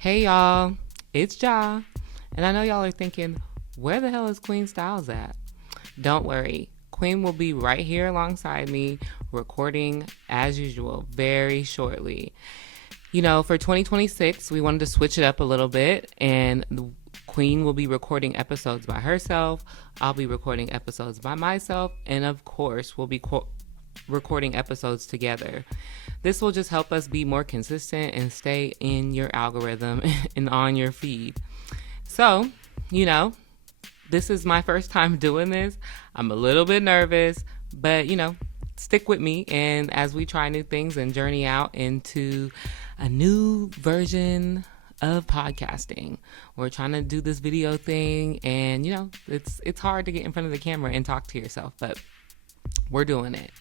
Hey y'all, it's Ja. And I know y'all are thinking, where the hell is Queen Styles at? Don't worry, Queen will be right here alongside me, recording as usual very shortly. For 2026, we wanted to switch it up a little bit, and the Queen will be recording episodes by herself. I'll be recording episodes by myself, and of course, we'll be recording episodes together. This will just help us be more consistent and stay in your algorithm and on your feed. So, you know, this is my first time doing this. I'm a little bit nervous, but stick with me and as we try new things and journey out into a new version of podcasting. We're trying to do this video thing, and it's hard to get in front of the camera and talk to yourself, but we're doing it.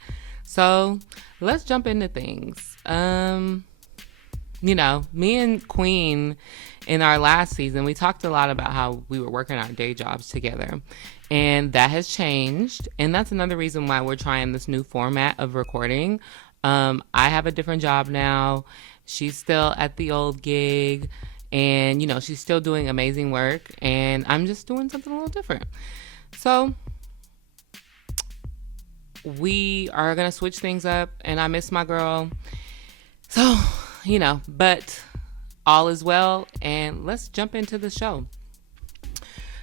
So let's jump into things. Me and Queen in our last season, we talked a lot about how we were working our day jobs together. And that has changed. And that's another reason why we're trying this new format of recording. I have a different job now. She's still at the old gig. And, she's still doing amazing work. And I'm just doing something a little different. So we are going to switch things up. And I miss my girl. So, but all is well. And let's jump into the show.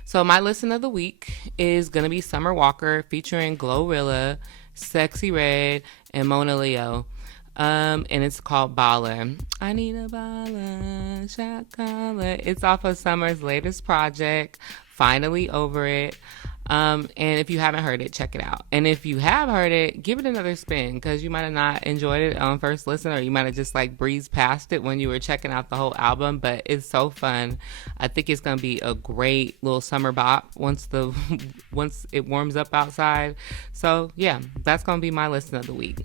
So my listen of the week is going to be Summer Walker featuring Glorilla, Sexy Red, and Mona Leo. And it's called Baller. I need a baller, shot caller. It's off of Summer's latest project, Finally Over It. And if you haven't heard it, check it out. And if you have heard it, give it another spin, because you might have not enjoyed it on first listen, or you might have just breezed past it when you were checking out the whole album. But it's so fun. I think it's gonna be a great little summer bop once it warms up outside. So yeah, that's gonna be my listen of the week.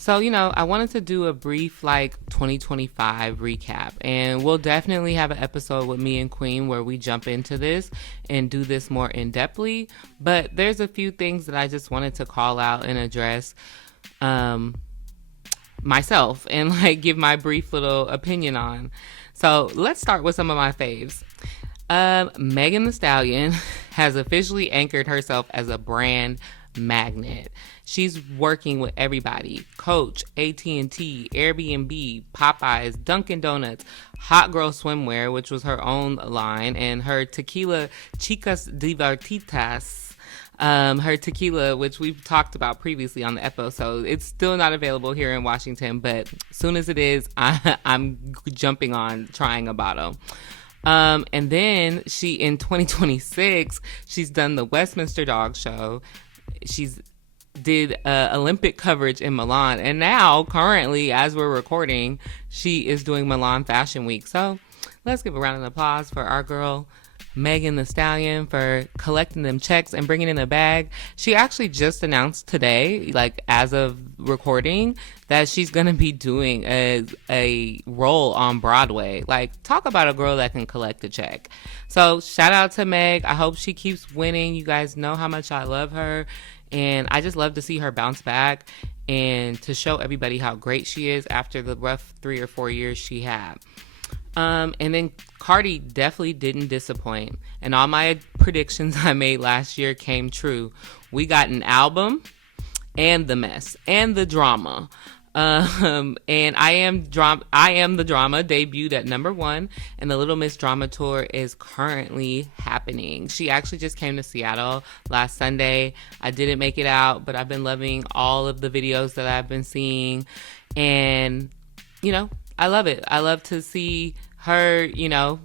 So, I wanted to do a brief 2025 recap, and we'll definitely have an episode with me and Queen where we jump into this and do this more in-depthly, but there's a few things that I just wanted to call out and address myself and give my brief little opinion on. So let's start with some of my faves. Megan Thee Stallion has officially anchored herself as a brand magnet. She's working with everybody: Coach, AT&T, Airbnb, Popeyes, Dunkin' Donuts, Hot Girl Swimwear, which was her own line, and her tequila Chicas Divertidas. Her tequila, which we've talked about previously on the episode. It's still not available here in Washington, but as soon as it is, I'm jumping on trying a bottle. And then in 2026, she's done the Westminster Dog Show. She's did Olympic coverage in Milan, and now currently, as we're recording, she is doing Milan Fashion Week. So let's give a round of applause for our girl Megan Thee Stallion for collecting them checks and bringing in a bag. She actually just announced today, as of recording, that she's gonna be doing a role on Broadway. Talk about a girl that can collect a check. So shout out to Meg. I hope she keeps winning. You guys know how much I love her, and I just love to see her bounce back and to show everybody how great she is after the rough 3 or 4 years she had. And then Cardi definitely didn't disappoint. And all my predictions I made last year came true. We got an album and the mess and the drama. And I Am the Drama debuted at #1, and the Little Miss Drama Tour is currently happening. She actually just came to Seattle last Sunday. I didn't make it out, but I've been loving all of the videos that I've been seeing. And, I love it. I love to see her,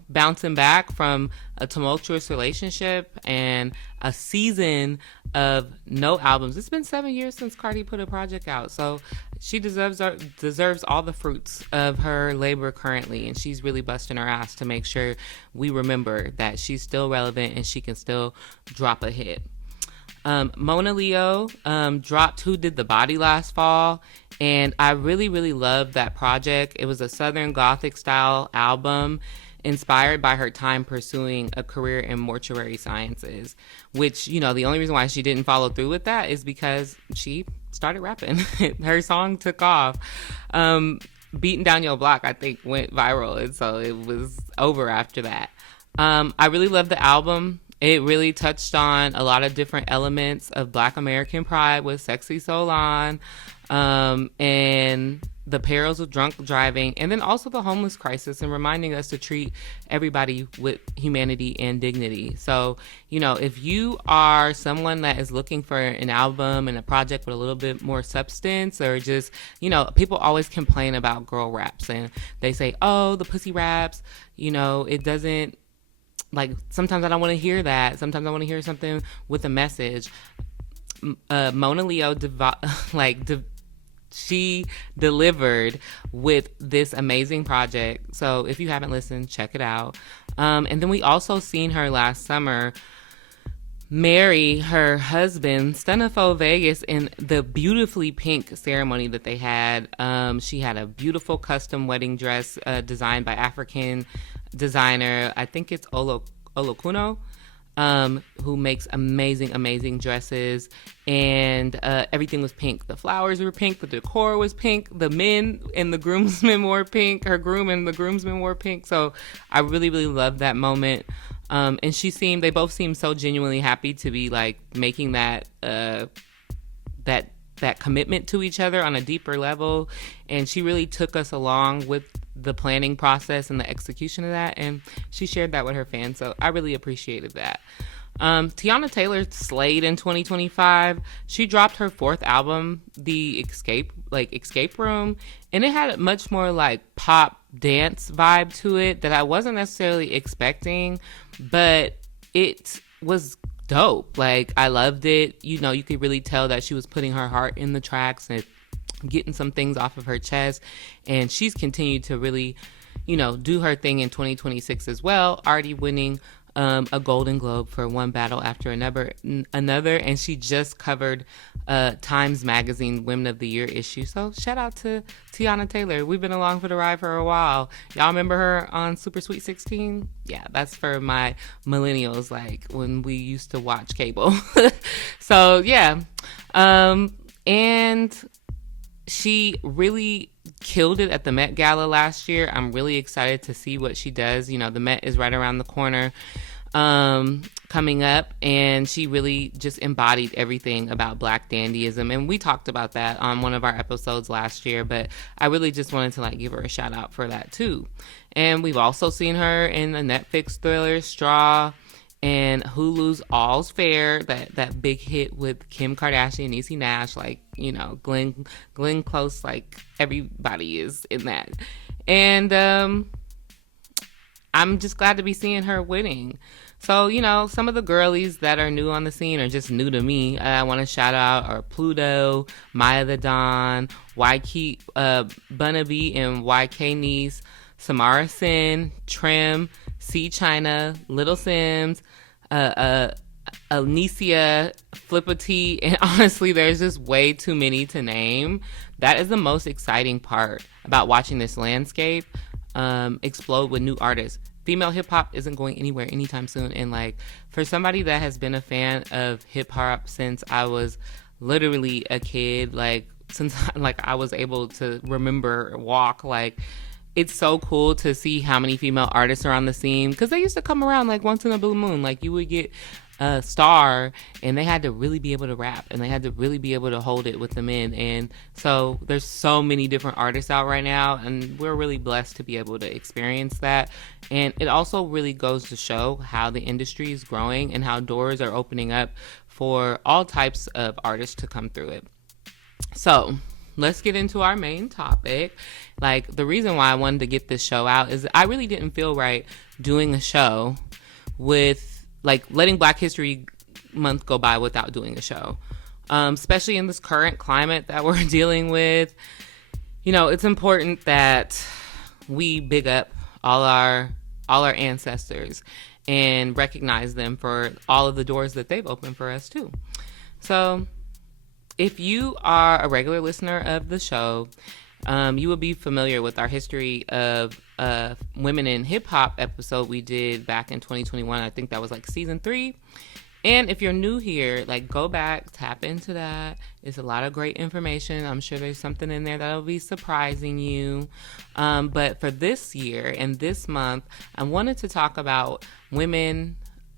bouncing back from a tumultuous relationship and a season of no albums. It's been 7 years since Cardi put a project out, so she deserves all the fruits of her labor currently, and she's really busting her ass to make sure we remember that she's still relevant and she can still drop a hit. Mona Leo dropped Who Did the Body last fall, and I really, really loved that project. It was a Southern Gothic style album inspired by her time pursuing a career in mortuary sciences, which, the only reason why she didn't follow through with that is because she started rapping. Her song took off. Beating Down Your Block, I think, went viral, and so it was over after that. I really love the album. It really touched on a lot of different elements of Black American pride with Sexy Solon, and the perils of drunk driving, and then also the homeless crisis, and reminding us to treat everybody with humanity and dignity. So, if you are someone that is looking for an album and a project with a little bit more substance, or just, people always complain about girl raps, and they say, oh, the pussy raps, it doesn't, like, sometimes I don't want to hear that. Sometimes I want to hear something with a message. Mona Leo, she delivered with this amazing project. So if you haven't listened, check it out. And then we also seen her last summer marry her husband, Stunafo Vegas, in the beautifully pink ceremony that they had. She had a beautiful custom wedding dress designed by African designer, I think it's Olokuno, who makes amazing dresses, and everything was pink. The flowers were pink, the decor was pink, the men and the groomsmen wore pink, her groom and the groomsmen wore pink. So I really loved that moment. And they both seemed so genuinely happy to be like making that commitment to each other on a deeper level. And she really took us along with the planning process and the execution of that, and she shared that with her fans, so I really appreciated that. Teyana Taylor slayed in 2025. She dropped her fourth album, The Escape Room, and it had a much more like pop dance vibe to it that I wasn't necessarily expecting, but it was dope. Like, I loved it. You could really tell that she was putting her heart in the tracks and getting some things off of her chest, and she's continued to really do her thing in 2026 as well, already winning a Golden Globe for one battle after another, and she just covered Times Magazine Women of the Year issue. So shout out to Teyana Taylor. We've been along for the ride for a while. Y'all remember her on Super Sweet 16? Yeah, that's for my millennials, like when we used to watch cable. So yeah, and she really killed it at the Met Gala last year. I'm really excited to see what she does. The Met is right around the corner coming up, and she really just embodied everything about Black dandyism. And we talked about that on one of our episodes last year, but I really just wanted to give her a shout out for that too. And we've also seen her in the Netflix thriller Straw, and Hulu's All's Fair, that big hit with Kim Kardashian, Niecy Nash, Glenn Close, everybody is in that. And I'm just glad to be seeing her winning. So, some of the girlies that are new on the scene or just new to me, I want to shout out are Pluto, Maya the Don, YK, Bunna B and YK Niece, Samara Sin, Trim, C China, Little Sims, Anicia, Flippa T, and honestly, there's just way too many to name. That is the most exciting part about watching this landscape explode with new artists. Female hip hop isn't going anywhere anytime soon, and for somebody that has been a fan of hip hop since I was literally a kid, since I was able to remember walk, it's so cool to see how many female artists are on the scene, because they used to come around once in a blue moon. You would get a star and they had to really be able to rap, and they had to really be able to hold it with the men. And so there's so many different artists out right now, and we're really blessed to be able to experience that. And it also really goes to show how the industry is growing and how doors are opening up for all types of artists to come through it. So let's get into our main topic. The reason why I wanted to get this show out is I really didn't feel right doing a show with letting Black History Month go by without doing a show, especially in this current climate that we're dealing with. It's important that we big up all our ancestors and recognize them for all of the doors that they've opened for us too. So if you are a regular listener of the show, you will be familiar with our history of women in hip hop episode we did back in 2021. I think that was season 3. And if you're new here, like go back, tap into that. It's a lot of great information. I'm sure there's something in there that'll be surprising you. But for this year and this month, I wanted to talk about women,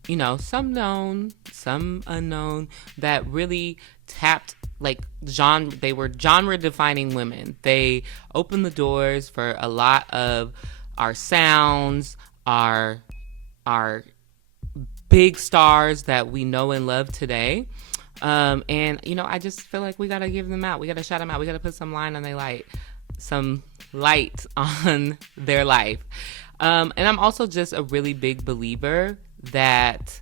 you know, some known, some unknown, that really tapped like genre. They were genre defining women. They opened the doors for a lot of our sounds, our big stars that we know and love today. And you know, I just feel like we gotta give them out. We gotta shout them out. We gotta put some line on their light, some light on their life. And I'm also just a really big believer that,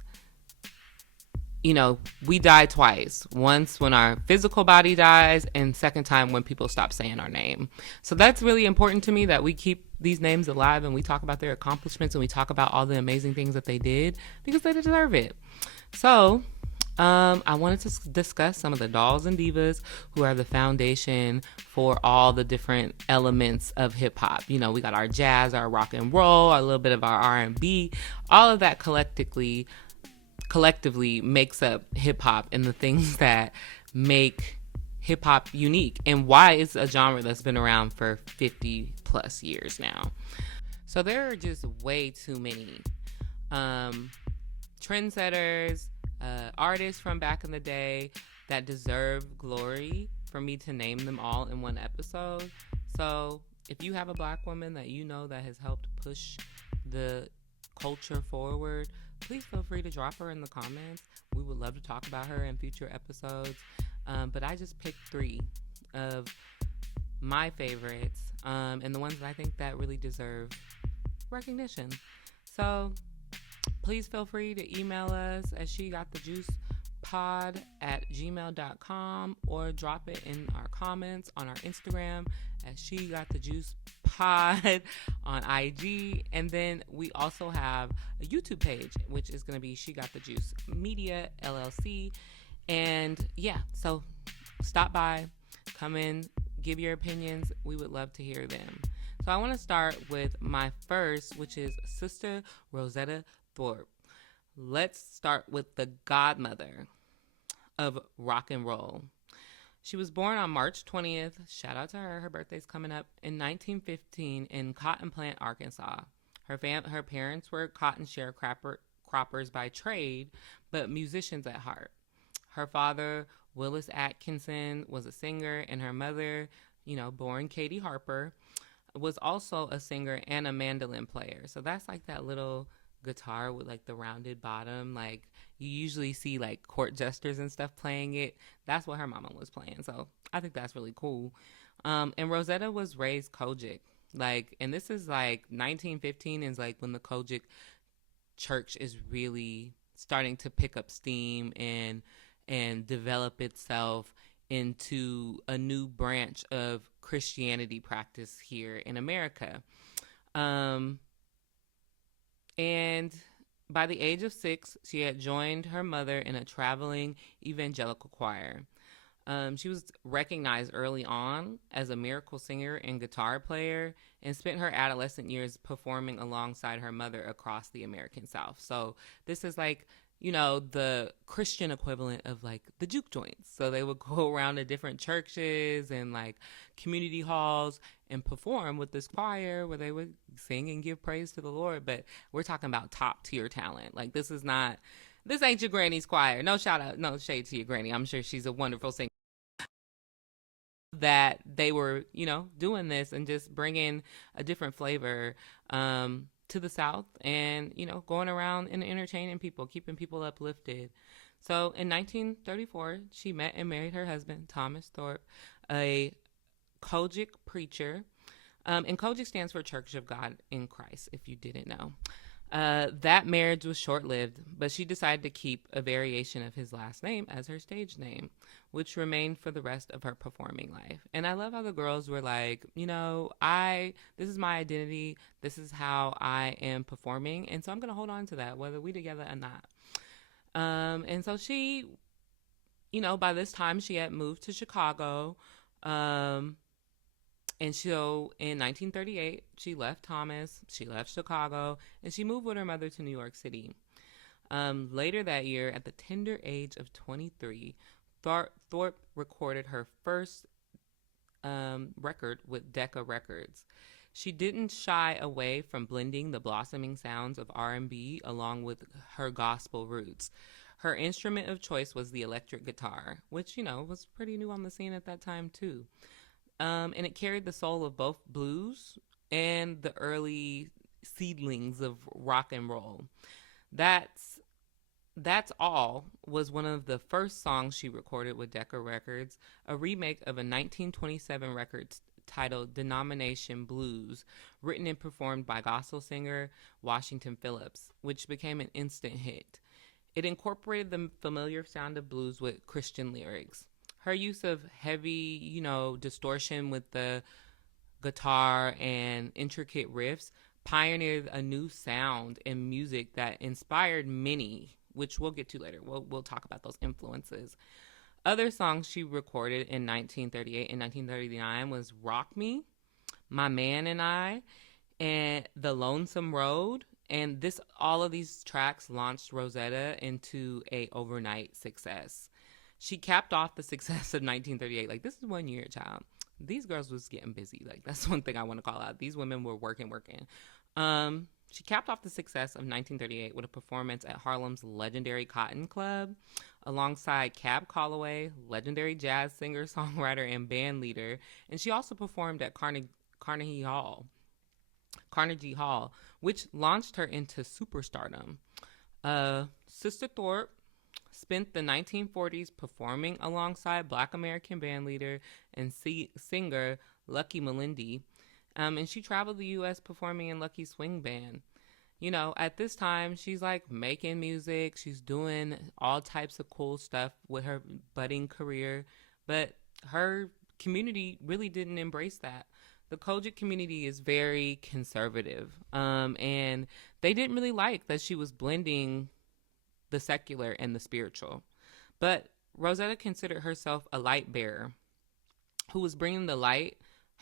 you know, we die twice. Once when our physical body dies, and second time when people stop saying our name. So that's really important to me, that we keep these names alive and we talk about their accomplishments and we talk about all the amazing things that they did, because they deserve it. So I wanted to discuss some of the dolls and divas who are the foundation for all the different elements of hip hop. You know, we got our jazz, our rock and roll, a little bit of our R&B, all of that collectively makes up hip hop and the things that make hip hop unique and why it's a genre that's been around for 50 plus years now. So there are just way too many trendsetters, artists from back in the day that deserve glory for me to name them all in one episode. So if you have a black woman that you know that has helped push the culture forward, please feel free to drop her in the comments. We would love to talk about her in future episodes. But I just picked 3 of my favorites, and the ones that I think that really deserve recognition. So please feel free to email us at shegotthejuicepod@gmail.com, or drop it in our comments on our Instagram at shegotthejuicepod on IG. And then we also have a YouTube page, which is going to be She Got the Juice Media LLC. And yeah, so stop by, come in, give your opinions. We would love to hear them. So I want to start with my first, which is Sister Rosetta Tharpe. Let's start with the godmother of rock and roll. She was born on March 20th. Shout out to her. Her birthday's coming up, in 1915 in Cotton Plant, Arkansas. Her parents were cotton sharecroppers by trade, but musicians at heart. Her father, Willis Atkinson, was a singer, and her mother, you know, born Katie Harper, was also a singer and a mandolin player. So that's like that little guitar with like the rounded bottom. Like you usually see like court jesters and stuff playing it. That's what her mama was playing. So I think that's really cool. And Rosetta was raised Kojic. Like, and this is like 1915 is like when the Kojic church is really starting to pick up steam and develop itself into a new branch of Christianity practice here in America. And by the age of 6, she had joined her mother in a traveling evangelical choir. She was recognized early on as a miracle singer and guitar player, and spent her adolescent years performing alongside her mother across the American South. So this is like, you know, the Christian equivalent of like the juke joints. So they would go around to different churches and like community halls and perform with this choir where they would sing and give praise to the Lord. But we're talking about top tier talent. Like this ain't your granny's choir. No shout out, no shade to your granny. I'm sure she's a wonderful singer. That they were, you know, doing this and just bringing a different flavor to the South, and, you know, going around and entertaining people, keeping people uplifted. So in 1934, she met and married her husband, Thomas Tharpe, a Kojic preacher. And Kojic stands for Church of God in Christ, if you didn't know. That marriage was short-lived, but she decided to keep a variation of his last name as her stage name, which remained for the rest of her performing life. And I love how the girls were like, you know, this is my identity. This is how I am performing. And so I'm going to hold on to that, whether we together or not. And so she, you know, by this time she had moved to Chicago. And so in 1938, she left Thomas, she left Chicago, and she moved with her mother to New York City. Later that year, at the tender age of 23, Thorpe recorded her first record with Decca Records. She didn't shy away from blending the blossoming sounds of R&B along with her gospel roots. Her instrument of choice was the electric guitar, which, was pretty new on the scene at that time, too. And it carried the soul of both blues and the early seedlings of rock and roll. That's That's All was one of the first songs she recorded with Decca Records, a remake of a 1927 record titled Denomination Blues, written and performed by gospel singer Washington Phillips, which became an instant hit. It incorporated the familiar sound of blues with Christian lyrics. Her use of heavy, distortion with the guitar and intricate riffs pioneered a new sound in music that inspired many, which we'll get to later. We'll talk about those influences. Other songs she recorded in 1938 and 1939 was Rock Me, My Man and I, and The Lonesome Road. And all of these tracks launched Rosetta into a overnight success. She capped off the success of 1938. Like, this is 1 year, child. These girls was getting busy. Like, that's one thing I want to call out. These women were working. She capped off the success of 1938 with a performance at Harlem's legendary Cotton Club alongside Cab Calloway, legendary jazz singer, songwriter, and band leader. And she also performed at Carnegie Hall, which launched her into superstardom. Sister Thorpe spent the 1940s performing alongside Black American bandleader and singer Lucky Malindi, and she traveled the U.S. performing in Lucky Swing Band. At this time, she's like making music, she's doing all types of cool stuff with her budding career, but her community really didn't embrace that. The Kojic community is very conservative, and they didn't really like that she was blending the secular and the spiritual. But Rosetta considered herself a light bearer who was bringing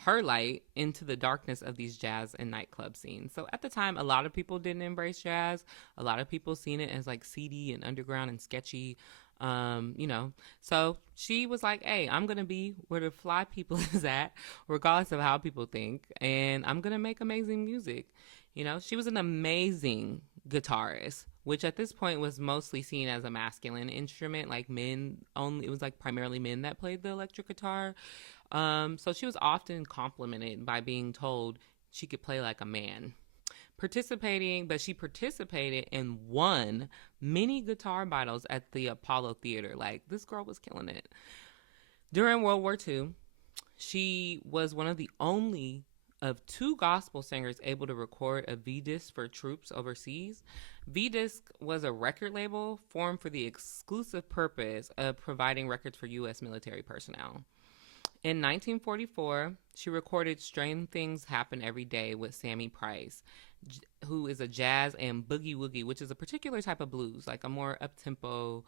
her light, into the darkness of these jazz and nightclub scenes. So at the time, a lot of people didn't embrace jazz. A lot of people seen it as like seedy and underground and sketchy. So she was like, hey, I'm going to be where the fly people is at, regardless of how people think, and I'm going to make amazing music. She was an amazing guitarist, which at this point was mostly seen as a masculine instrument, like men only. It was like primarily men that played the electric guitar. So she was often complimented by being told she could play like a man. She participated and won many guitar battles at the Apollo Theater. Like, this girl was killing it. During World War II, she was one of the only of two gospel singers able to record a V-Disc for troops overseas. V-Disc was a record label formed for the exclusive purpose of providing records for U.S. military personnel. In 1944, she recorded Strange Things Happen Every Day with Sammy Price, who is a jazz and boogie woogie, which is a particular type of blues, like a more up-tempo,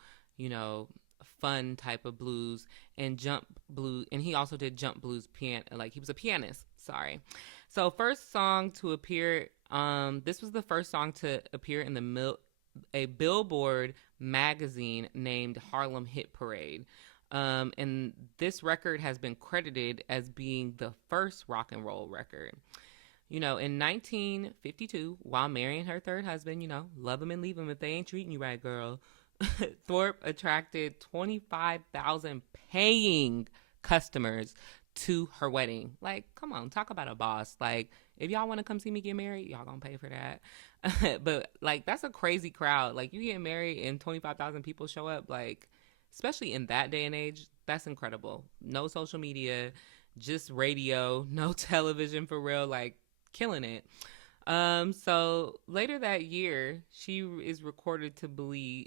fun type of blues, and jump blues. And he also did jump blues he was a pianist. Sorry. So first song to appear, this was the first song to appear in a Billboard magazine named Harlem Hit Parade. And this record has been credited as being the first rock and roll record. In 1952, while marrying her third husband, love him and leave him if they ain't treating you right, girl, Thorpe attracted 25,000 paying customers to her wedding. Like, come on, talk about a boss. Like, if y'all want to come see me get married, y'all gonna pay for that. But, like, that's a crazy crowd. Like, you get married and 25,000 people show up, like, especially in that day and age, that's incredible. No social media, just radio, no television for real, like, killing it. So later that year, she is recorded to believe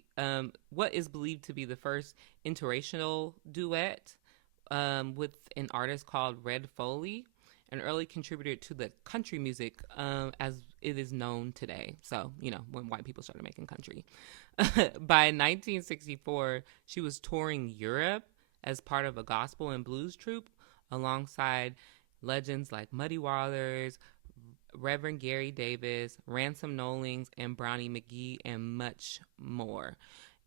what is believed to be the first interracial duet with an artist called Red Foley, an early contributor to the country music as it is known today. So, when white people started making country. By 1964, she was touring Europe as part of a gospel and blues troupe alongside legends like Muddy Waters, Reverend Gary Davis, Ransom Knowlings, and Brownie McGee, and much more.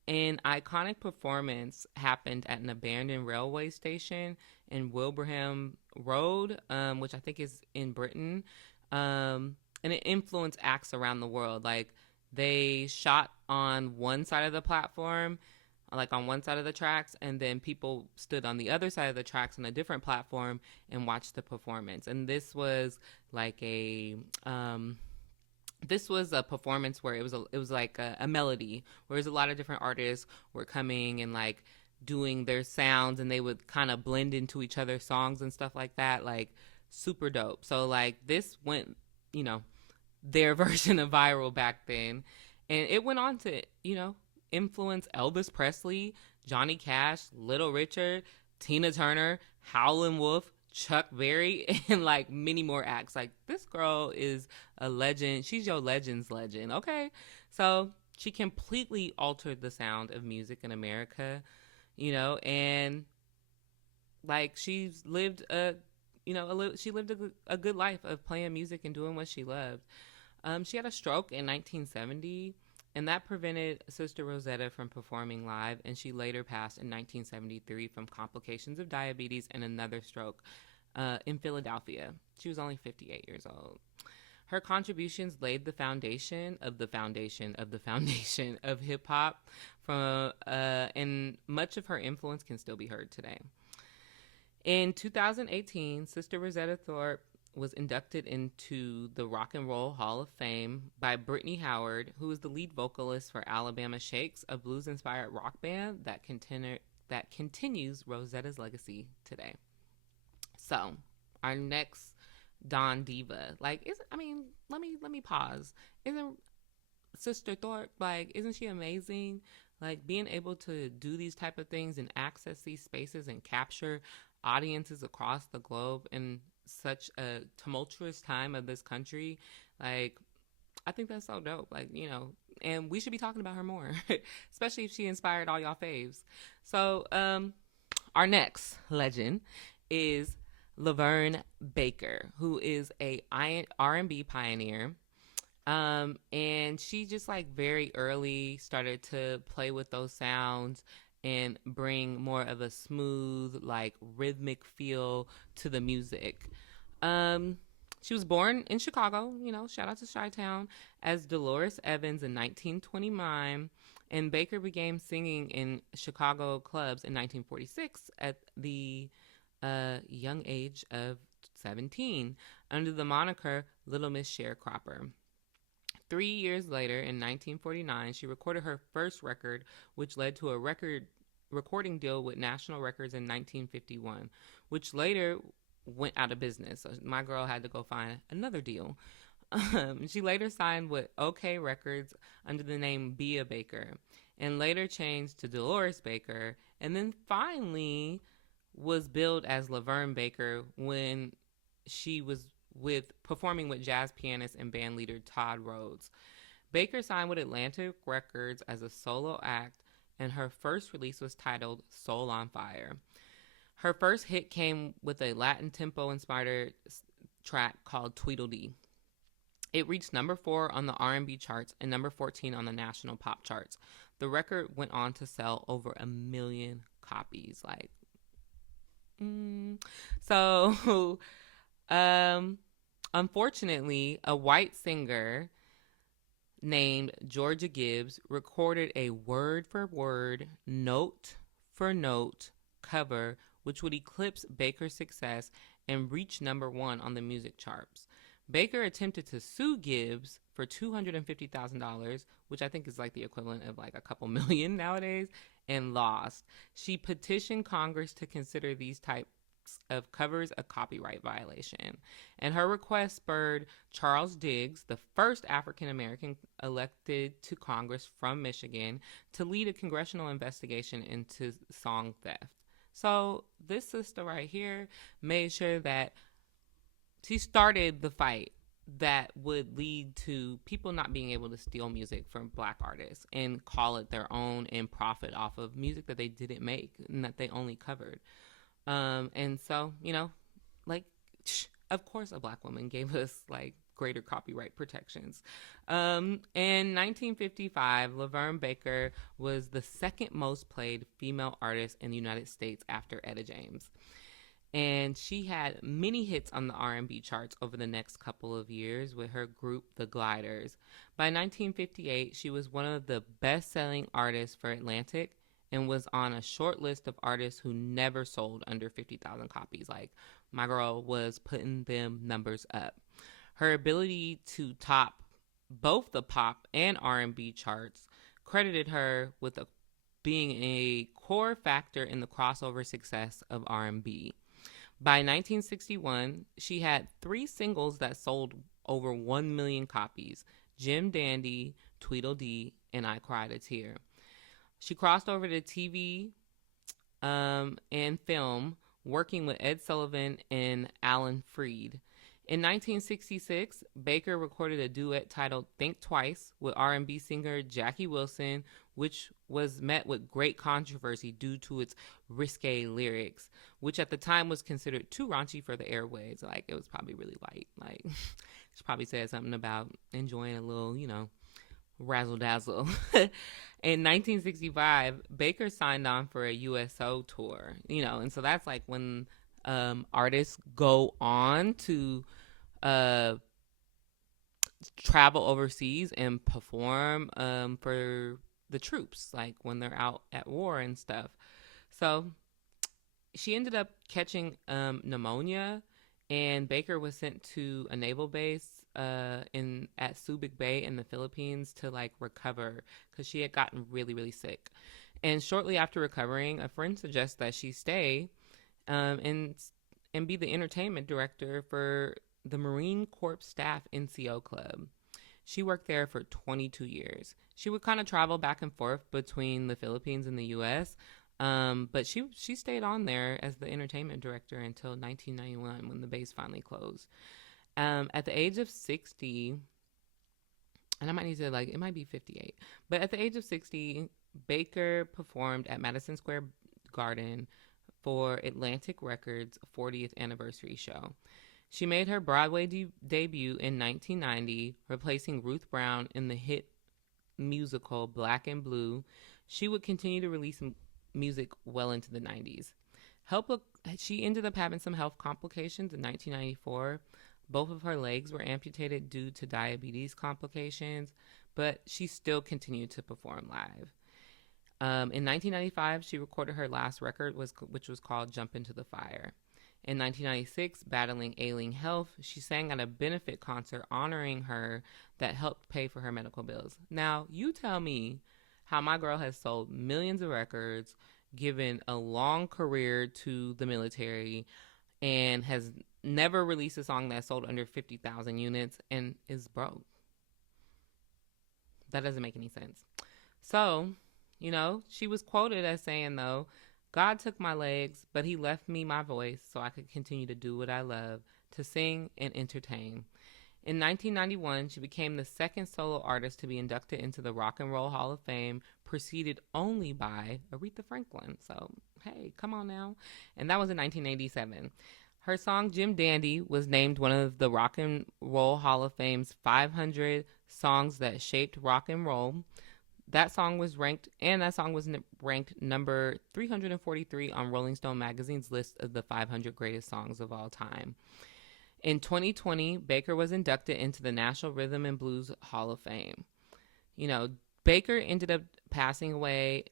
An iconic performance happened at an abandoned railway station in Wilbraham Road, which I think is in Britain. And it influenced acts around the world. Like, they shot on one side of the platform, like on one side of the tracks, and then people stood on the other side of the tracks on a different platform and watched the performance. And like a this was a performance where it was like a melody, whereas a lot of different artists were coming and like doing their sounds, and they would kind of blend into each other's songs and stuff like that. Like, super dope. So like this went, you know, their version of viral back then, and it went on to, you know, influence Elvis Presley, Johnny Cash, Little Richard, Tina Turner, Howlin' Wolf, Chuck Berry, and like many more acts. Like, this girl is a legend. She's your legend's legend. Okay. So she completely altered the sound of music in America, you know, and like she's lived a, you know, she lived a good life of playing music and doing what she loved. She had a stroke in 1970, and that prevented Sister Rosetta from performing live, and she later passed in 1973 from complications of diabetes and another stroke in Philadelphia. She was only 58 years old. Her contributions laid the foundation of the foundation of the foundation of hip hop, and much of her influence can still be heard today. In 2018, Sister Rosetta Tharpe was inducted into the Rock and Roll Hall of Fame by Brittany Howard, who is the lead vocalist for Alabama Shakes, a blues-inspired rock band that continues Rosetta's legacy today. So, our next Dawn Diva, like, let me pause. Isn't Sister Tharpe, like, isn't she amazing? Like, being able to do these type of things and access these spaces and capture audiences across the globe in such a tumultuous time of this country, like, I think that's so dope. Like, you know, and we should be talking about her more, especially if she inspired all y'all faves. So, our next legend is Laverne Baker, who is a R&B pioneer. And she just like very early started to play with those sounds and bring more of a smooth, like rhythmic feel to the music. She was born in Chicago, you know, shout out to Chi-Town, as Dolores Evans in 1929, and Baker began singing in Chicago clubs in 1946 at the young age of 17 under the moniker Little Miss Sharecropper. 3 years later, in 1949, she recorded her first record, which led to a recording deal with National Records in 1951, which later went out of business. So my girl had to go find another deal. She later signed with OK Records under the name Bea Baker, and later changed to Dolores Baker, and then finally was billed as Laverne Baker when she was performing with jazz pianist and band leader Todd Rhodes. Baker signed with Atlantic Records as a solo act, and her first release was titled Soul on Fire. Her first hit came with a Latin tempo-inspired track called Tweedledee. It reached number 4 on the R&B charts and number 14 on the national pop charts. The record went on to sell over 1 million copies. Like, so... Unfortunately, a white singer named Georgia Gibbs recorded a word-for-word, note-for-note cover, which would eclipse Baker's success and reach number 1 on the music charts. Baker attempted to sue Gibbs for $250,000, which I think is like the equivalent of like a couple million nowadays, and lost. She petitioned Congress to consider these types of covers a copyright violation, and her request spurred Charles Diggs, the first African American elected to Congress from Michigan, to lead a congressional investigation into song theft. So this sister right here made sure that she started the fight that would lead to people not being able to steal music from Black artists and call it their own and profit off of music that they didn't make and that they only covered. And so, you know, like, of course a Black woman gave us like greater copyright protections. In 1955, Laverne Baker was the second most played female artist in the United States after Etta James. And she had many hits on the R&B charts over the next couple of years with her group The Gliders. By 1958, she was one of the best-selling artists for Atlantic and was on a short list of artists who never sold under 50,000 copies. Like, my girl was putting them numbers up. Her ability to top both the pop and R&B charts credited her with being a core factor in the crossover success of R&B. By 1961, she had 3 singles that sold over 1 million copies: Jim Dandy, Tweedledee, and I Cried a Tear. She crossed over to TV and film, working with Ed Sullivan and Alan Freed. In 1966, Baker recorded a duet titled Think Twice with R&B singer Jackie Wilson, which was met with great controversy due to its risque lyrics, which at the time was considered too raunchy for the airwaves. Like, it was probably really light. Like, she probably said something about enjoying a little, razzle dazzle. In 1965, Baker signed on for a USO tour, and so that's like when artists go on to travel overseas and perform for the troops, like when they're out at war and stuff. So she ended up catching pneumonia, and Baker was sent to a naval base at Subic Bay in the Philippines to like recover because she had gotten really, really sick. And shortly after recovering, a friend suggests that she stay and be the entertainment director for the Marine Corps Staff NCO Club. She worked there for 22 years. She would kind of travel back and forth between the Philippines and the U.S., but she stayed on there as the entertainment director until 1991 when the base finally closed. At the age of 60, and I might need to it might be 58, but at the age of 60, Baker performed at Madison Square Garden for Atlantic Records' 40th anniversary show. She made her Broadway debut in 1990, replacing Ruth Brown in the hit musical Black and Blue. She would continue to release music well into the 90s. She ended up having some health complications in 1994. Both of her legs were amputated due to diabetes complications, but she still continued to perform live. In 1995, she recorded her last record, which was called Jump Into the Fire. In 1996, battling ailing health, she sang at a benefit concert honoring her that helped pay for her medical bills. Now, you tell me how my girl has sold millions of records, given a long career to the military, and has never released a song that sold under 50,000 units and is broke. That doesn't make any sense. So, she was quoted as saying, though, God took my legs, but he left me my voice so I could continue to do what I love, to sing and entertain. In 1991, she became the second solo artist to be inducted into the Rock and Roll Hall of Fame, preceded only by Aretha Franklin. So, hey, come on now. And that was in 1987. Her song Jim Dandy was named one of the Rock and Roll Hall of Fame's 500 songs that shaped rock and roll. That song was ranked number 343 on Rolling Stone magazine's list of the 500 greatest songs of all time. In 2020, Baker was inducted into the National Rhythm and Blues Hall of Fame. Baker ended up passing away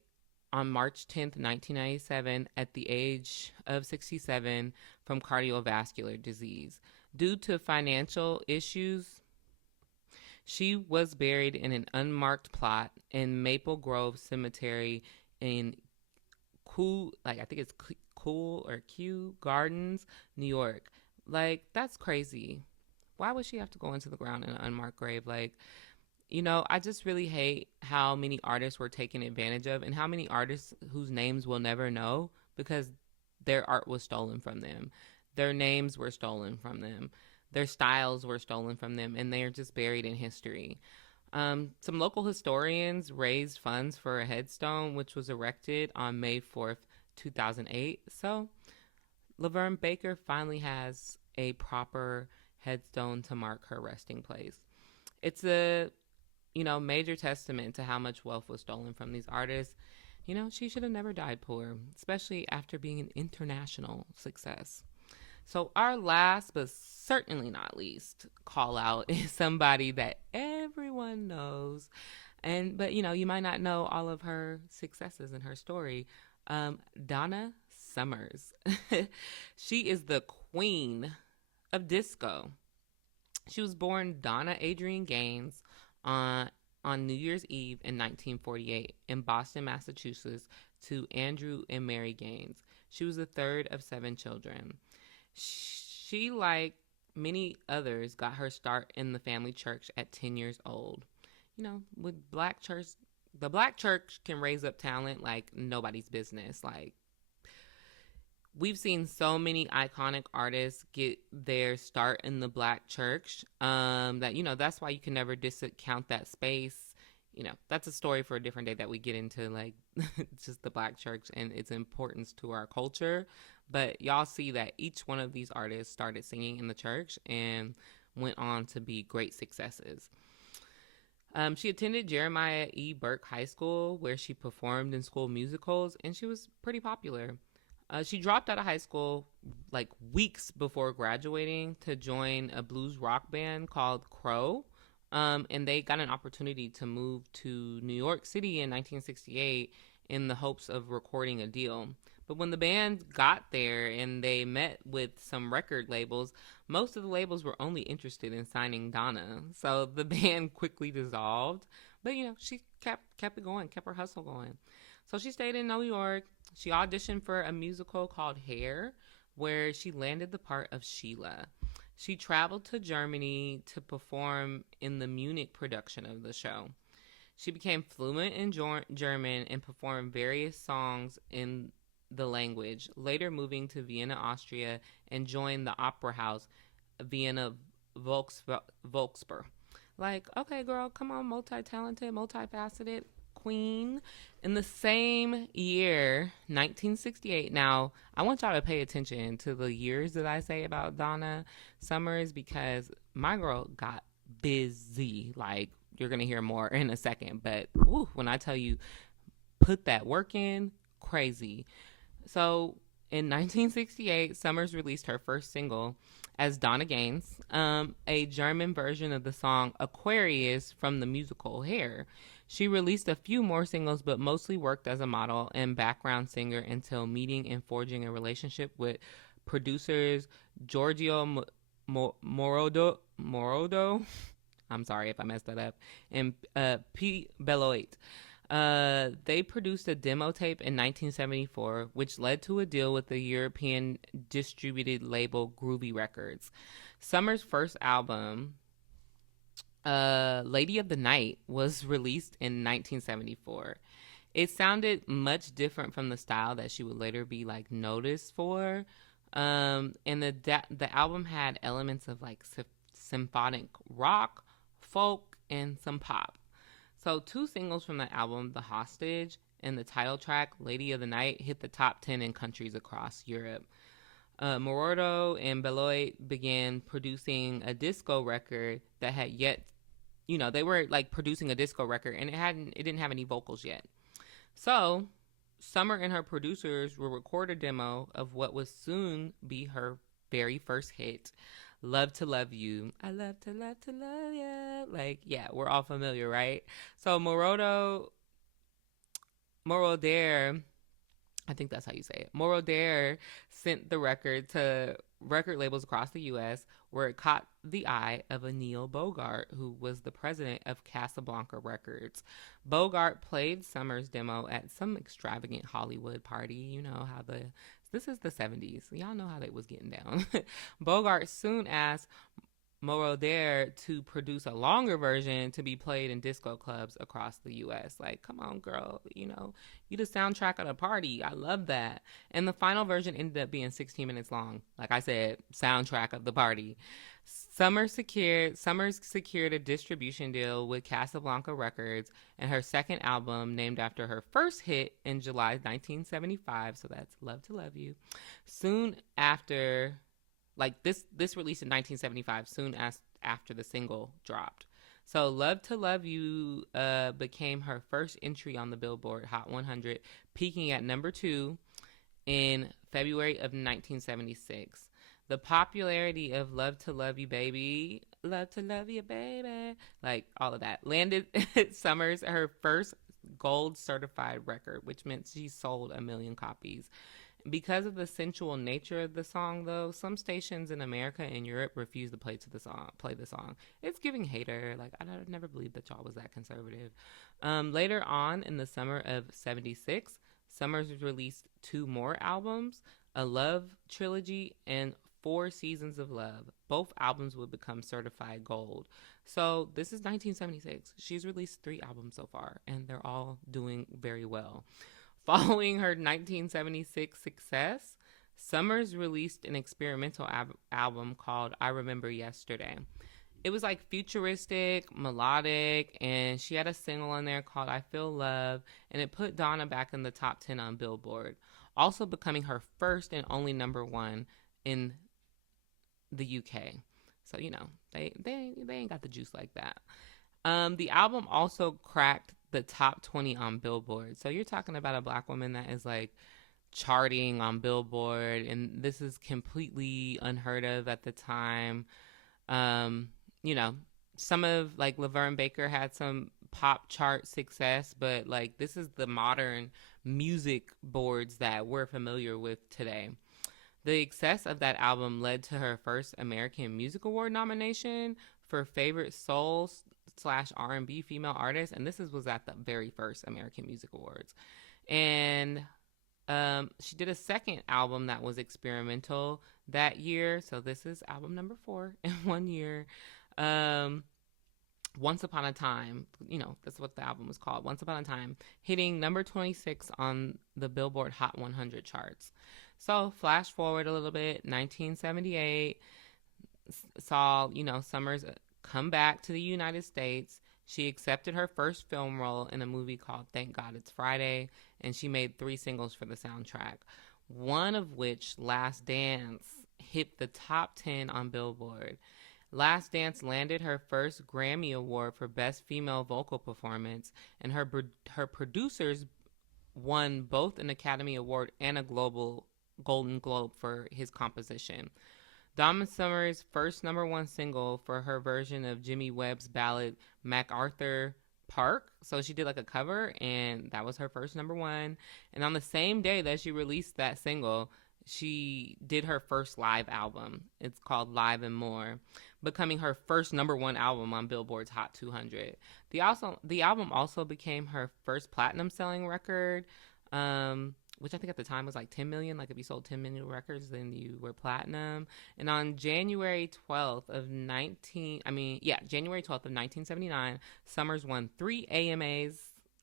on March 10th, 1997 at the age of 67 from cardiovascular disease. Due to financial issues, she was buried in an unmarked plot in Maple Grove Cemetery in Kew Gardens, New York. Like, that's crazy. Why would she have to go into the ground in an unmarked grave? Like, I just really hate how many artists were taken advantage of and how many artists whose names we'll never know because their art was stolen from them. Their names were stolen from them. Their styles were stolen from them, and they're just buried in history. Some local historians raised funds for a headstone, which was erected on May 4th, 2008. So Laverne Baker finally has a proper headstone to mark her resting place. It's a major testament to how much wealth was stolen from these artists. She should have never died poor, especially after being an international success. So, our last but certainly not least call out is somebody that everyone knows. But you might not know all of her successes in her story. Donna Summers. She is the queen of disco. She was born Donna Adrienne Gaines on New Year's Eve in 1948 in Boston, Massachusetts, to Andrew and Mary Gaines. She was the third of 7 children. She, like many others, got her start in the family church at 10 years old. With black church, the black church can raise up talent like nobody's business. Like, we've seen so many iconic artists get their start in the black church, that that's why you can never discount that space. That's a story for a different day that we get into, like, just the black church and its importance to our culture. But y'all see that each one of these artists started singing in the church and went on to be great successes. She attended Jeremiah E. Burke High School, where she performed in school musicals, and she was pretty popular. She dropped out of high school like weeks before graduating to join a blues rock band called Crow. And they got an opportunity to move to New York City in 1968 in the hopes of recording a deal. But when the band got there and they met with some record labels, most of the labels were only interested in signing Donna. So the band quickly dissolved. But she kept it going, kept her hustle going. So she stayed in New York. She auditioned for a musical called Hair, where she landed the part of Sheila. She traveled to Germany to perform in the Munich production of the show. She became fluent in German and performed various songs in the language, later moving to Vienna, Austria, and joined the opera house, Vienna Volksbühne. Like, okay, girl, come on, multi-talented, multifaceted queen. In the same year, 1968. Now, I want y'all to pay attention to the years that I say about Donna Summers, because my girl got busy. Like, you're going to hear more in a second. But when I tell you, put that work in, crazy. So in 1968, Summers released her first single as Donna Gaines, a German version of the song Aquarius from the musical Hair. She released a few more singles, but mostly worked as a model and background singer until meeting and forging a relationship with producers Giorgio Moroder. I'm sorry if I messed that up. And P. Beloit. They produced a demo tape in 1974, which led to a deal with the European distributed label Groovy Records. Summers' first album, Lady of the Night, was released in 1974. It sounded much different from the style that she would later be like noticed for. And the album had elements of like symphonic rock, folk, and some pop. So 2 singles from the album, The Hostage and the title track, Lady of the Night, hit the top 10 in countries across Europe. Morodo and Beloit began producing a disco record that had yet, they were like producing a disco record and it didn't have any vocals yet. So Summer and her producers will record a demo of what would soon be her very first hit, Love to Love You. I love to love to love you. Like, yeah, we're all familiar, right? So Moroder, I think that's how you say it. Moroder sent the record to record labels across the U.S., where it caught the eye of a Neil Bogart, who was the president of Casablanca Records. Bogart played Summer's demo at some extravagant Hollywood party. You know how this is the 70s. Y'all know how they was getting down. Bogart soon asked Moroder to produce a longer version to be played in disco clubs across the U.S. Like, come on, girl, you the soundtrack of the party. I love that. And the final version ended up being 16 minutes long. Like I said, soundtrack of the party. Summers secured a distribution deal with Casablanca Records, and her second album, named after her first hit in July 1975, so that's Love to Love You. Soon after Like this released in 1975, soon as after the single dropped. So Love to Love You became her first entry on the Billboard Hot 100, peaking at number 2 in February of 1976. The popularity of Love to Love You Baby, Love to Love You Baby, like all of that, landed Summers her first gold certified record, which meant she sold 1 million copies. Because of the sensual nature of the song, though, some stations in America and Europe refuse to play the song. It's giving hater. Like, I never believed that y'all was that conservative. Later on in the summer of '76, Summers released 2 more albums, a love trilogy and 4 Seasons of Love. Both albums would become certified gold. So this is 1976. She's released 3 albums so far, and they're all doing very well. Following her 1976 success, Summers released an experimental album called I Remember Yesterday. It was like futuristic, melodic, and she had a single on there called I Feel Love, and it put Donna back in the top 10 on Billboard, also becoming her first and only number 1 in the UK. So, you know, they ain't got the juice like that. The album also cracked the top 20 on Billboard. So you're talking about a black woman that is like charting on Billboard, and this is completely unheard of at the time. You know, some of like Laverne Baker had some pop chart success, but like this is the modern music boards that we're familiar with today. The success of that album led to her first American Music Award nomination for favorite soul slash R&B female artist, and was at the very first American Music Awards. And she did a second album that was experimental that year. So this is album number 4 in 1 year. Once Upon a Time, you know, that's what the album was called, Once Upon a Time, hitting number 26 on the Billboard Hot 100 charts. So flash forward a little bit, 1978 saw, you know, Summers come back to the United States. She accepted her first film role in a movie called Thank God It's Friday, and she made 3 singles for the soundtrack, one of which, Last Dance, hit the top 10 on Billboard. Last Dance landed her first Grammy Award for Best Female Vocal Performance, and her producers won both an Academy Award and a Golden Globe for his composition. Donna Summers' first number 1 single for her version of Jimmy Webb's ballad MacArthur Park. So she did like a cover, and that was her first number 1. And on the same day that she released that single, she did her first live album. It's called Live and More, becoming her first number 1 album on Billboard's Hot 200. The album also became her first platinum selling record, which I think at the time was like 10 million. Like if you sold 10 million records, then you were platinum. And on January 12th of 1979, Summers won 3 AMAs,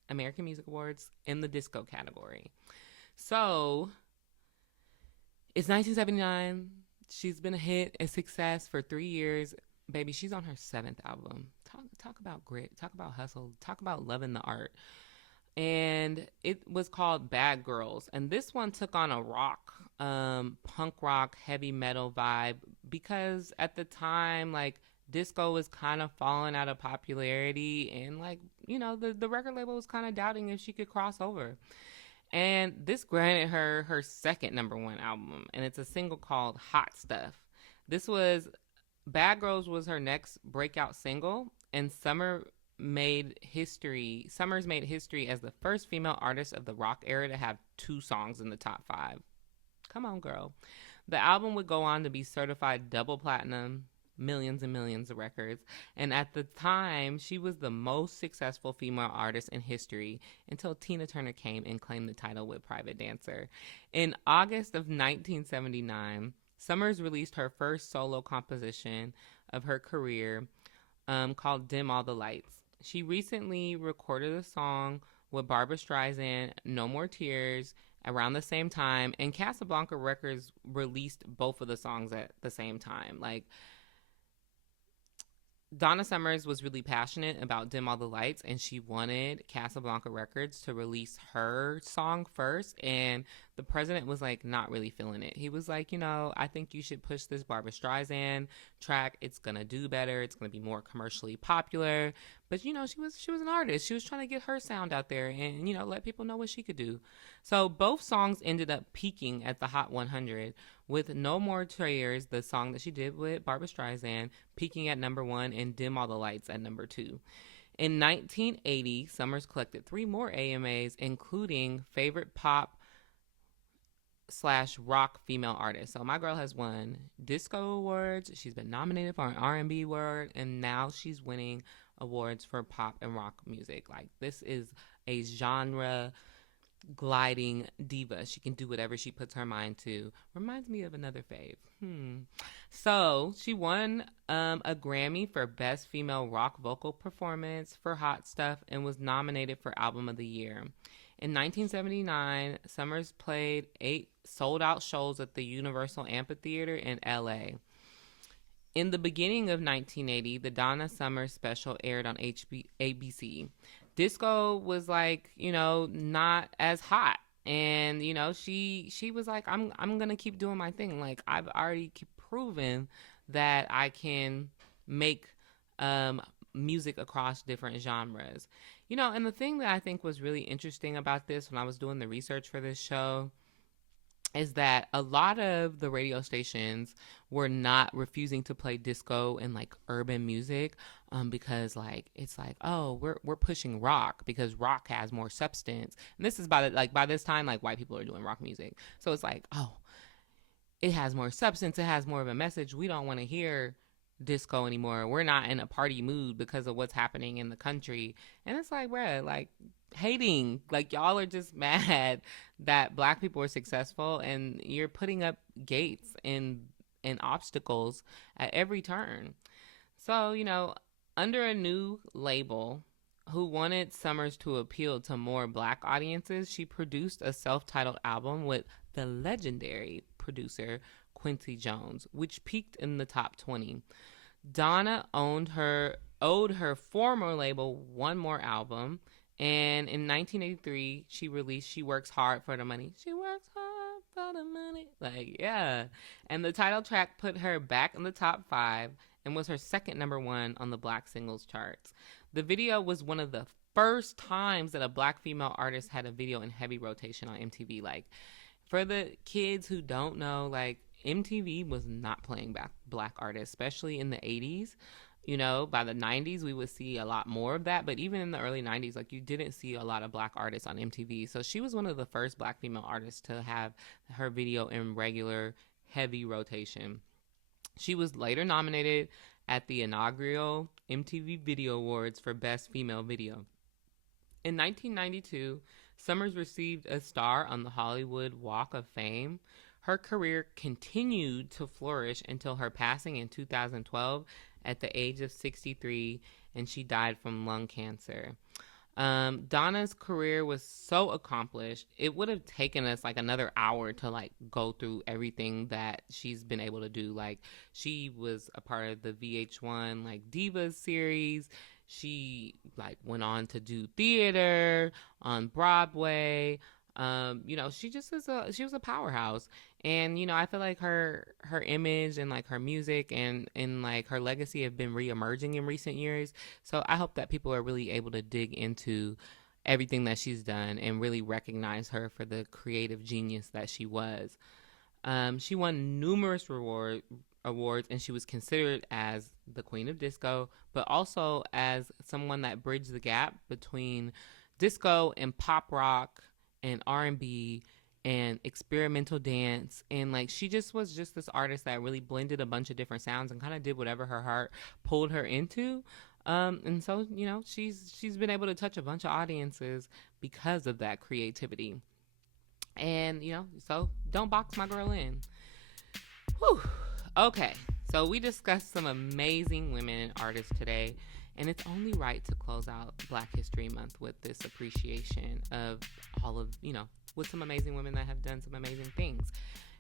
American Music Awards, in the disco category. So it's 1979. She's been a hit, a success for 3 years. Baby, she's on her 7th album. Talk about grit. Talk about hustle. Talk about loving the art. And it was called Bad Girls. And this one took on a punk rock, heavy metal vibe, because at the time, like, disco was kind of falling out of popularity, and like, you know, the record label was kind of doubting if she could cross over. And this granted her her second number 1 album, and it's a single called Hot Stuff. This was Bad Girls was her next breakout single, and Summers made history as the first female artist of the rock era to have 2 songs in the top 5. Come on, girl. The album would go on to be certified double platinum, millions and millions of records, and at the time she was the most successful female artist in history until Tina Turner came and claimed the title with Private Dancer. In August of 1979, Summers released her first solo composition of her career, called Dim All the Lights. She recently recorded a song with Barbra Streisand, No More Tears, around the same time, and Casablanca Records released both of the songs at the same time. Like, Donna Summers was really passionate about Dim All the Lights, and she wanted Casablanca Records to release her song first. And the president was like not really feeling it. He was like, I think you should push this Barbra Streisand track. It's gonna do better. It's gonna be more commercially popular. But she was an artist. She was trying to get her sound out there and let people know what she could do. So both songs ended up peaking at the Hot 100, with No More Tears, the song that she did with Barbra Streisand, peaking at number one, and Dim All the Lights at number two. In 1980, Summers collected 3 more AMAs, including Favorite Pop / Rock Female Artist. So my girl has won disco awards. She's been nominated for an R&B award, and now she's winning awards for pop and rock music. Like, this is a genre gliding diva. She can do whatever she puts her mind to. Reminds me of another fave. So she won a Grammy for Best Female Rock Vocal Performance for Hot Stuff and was nominated for Album of the Year. In 1979, Summers played 8 sold-out shows at the Universal Amphitheater in LA. In the beginning of 1980, the Donna Summers special aired on ABC. Disco was like, not as hot. And, she was like, I'm going to keep doing my thing. Like, I've already proven that I can make music across different genres. And the thing that I think was really interesting about this when I was doing the research for this show is that a lot of the radio stations were not refusing to play disco and like urban music because like it's like, oh, we're pushing rock because rock has more substance. And this is by this time, like, white people are doing rock music. So it's like, oh, it has more substance, it has more of a message. We don't want to hear disco anymore. We're not in a party mood because of what's happening in the country. And it's like, bruh, like, hating, like, y'all are just mad that black people are successful and you're putting up gates and obstacles at every turn. So, under a new label who wanted Summers to appeal to more black audiences, she produced a self-titled album with the legendary producer Quincy Jones, which peaked in the top 20. Donna owed her former label one more album, and in 1983 she released She Works Hard for the Money. She works hard for the money. Like, yeah. And the title track put her back in the top 5 and was her second number 1 on the Black Singles charts. The video was one of the first times that a black female artist had a video in heavy rotation on MTV. Like, for the kids who don't know, like, MTV was not playing black artists, especially in the 80s. By the 90s, we would see a lot more of that. But even in the early 90s, like, you didn't see a lot of black artists on MTV. So she was one of the first black female artists to have her video in regular, heavy rotation. She was later nominated at the inaugural MTV Video Awards for Best Female Video. In 1992, Summers received a star on the Hollywood Walk of Fame. Her career continued to flourish until her passing in 2012 at the age of 63, and she died from lung cancer. Donna's career was so accomplished, it would have taken us like another hour to like go through everything that she's been able to do. Like, she was a part of the VH1 like Divas series. She like went on to do theater on Broadway. She was a powerhouse. And, I feel like her image and like her music and like her legacy have been re-emerging in recent years. So I hope that people are really able to dig into everything that she's done and really recognize her for the creative genius that she was. She won numerous awards, and she was considered as the Queen of Disco, but also as someone that bridged the gap between disco and pop rock and R&B and experimental dance. And like, she just was just this artist that really blended a bunch of different sounds and kind of did whatever her heart pulled her into. And so, she's been able to touch a bunch of audiences because of that creativity. And, so don't box my girl in. Whew. Okay, so we discussed some amazing women and artists today, and it's only right to close out Black History Month with this appreciation of all of, with some amazing women that have done some amazing things.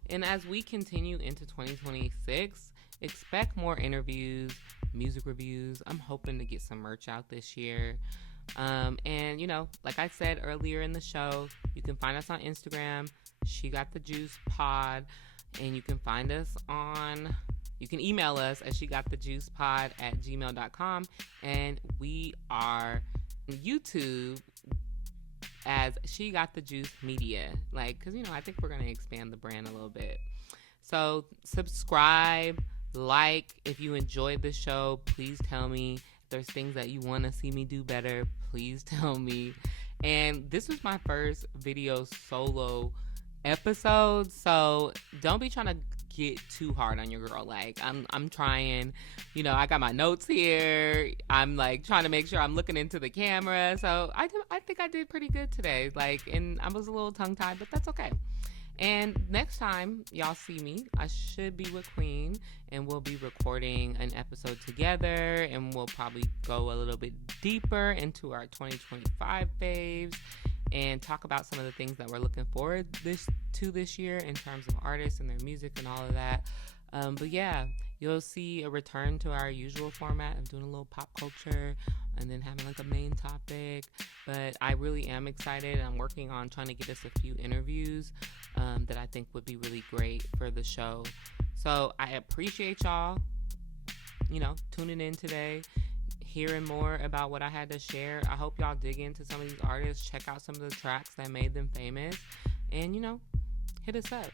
And as we continue into 2026, expect more interviews, music reviews. I'm hoping to get some merch out this year. And like I said earlier in the show, you can find us on Instagram, She Got the Juice Pod, and you can find us on. You can email us at shegotthejuicepod@gmail.com, and we are YouTube as She Got the Juice Media. Because I think we're gonna expand the brand a little bit. So subscribe, like. If you enjoyed the show, please tell me. If there's things that you want to see me do better, please tell me. And this was my first video solo episode, so don't be trying to get too hard on your girl. I'm trying, I got my notes here. I'm trying to make sure I'm looking into the camera. So I think I did pretty good today. And I was a little tongue tied, but that's okay. And next time y'all see me, I should be with Queen, and we'll be recording an episode together, and we'll probably go a little bit deeper into our 2025 faves and talk about some of the things that we're looking forward to this year in terms of artists and their music and all of that. But yeah, you'll see a return to our usual format of doing a little pop culture and then having a main topic. But I really am excited. I'm working on trying to get us a few interviews that I think would be really great for the show. So I appreciate y'all, tuning in today, hearing more about what I had to share. I hope y'all dig into some of these artists, check out some of the tracks that made them famous, and hit us up.